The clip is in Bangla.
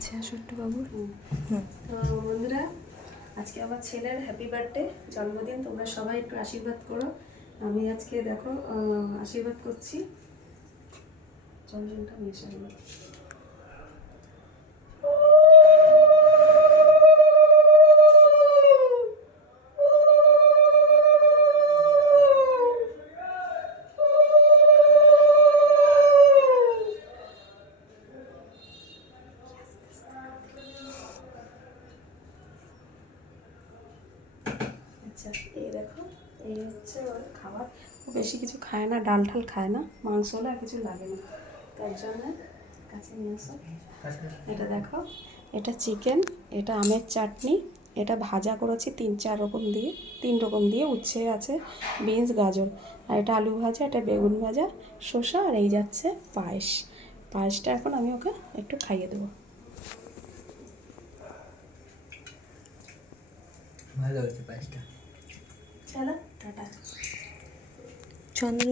কাছে আসো একটু বাবুর। তো বন্ধুরা, আজকে আমার ছেলের হ্যাপি বার্থডে, জন্মদিন। তোমরা সবাই একটু আশীর্বাদ করো। আমি আজকে দেখো আশীর্বাদ করছি। জলটা মেশাই না। আচ্ছা, এই দেখো, এই হচ্ছে ওর খাবার। ও বেশি কিছু খায় না, ডাল ঠাল খায় না, মাংস হলে আর কিছু লাগে না, তার জন্য কাছে নিয়ে আসো। এটা দেখো, এটা চিকেন, এটা আমের চাটনি, এটা ভাজা করেছি 3 রকম দিয়ে, উচ্ছে আছে, বিনস, গাজর, আর এটা আলু ভাজা, এটা বেগুন ভাজা, শসা, আর এই যাচ্ছে পায়েস। পায়েসটা এখন আমি ওকে একটু খাইয়ে দেবো। ভালো হয়েছে পায়েসটা। চলো টাটা। চন্দ্র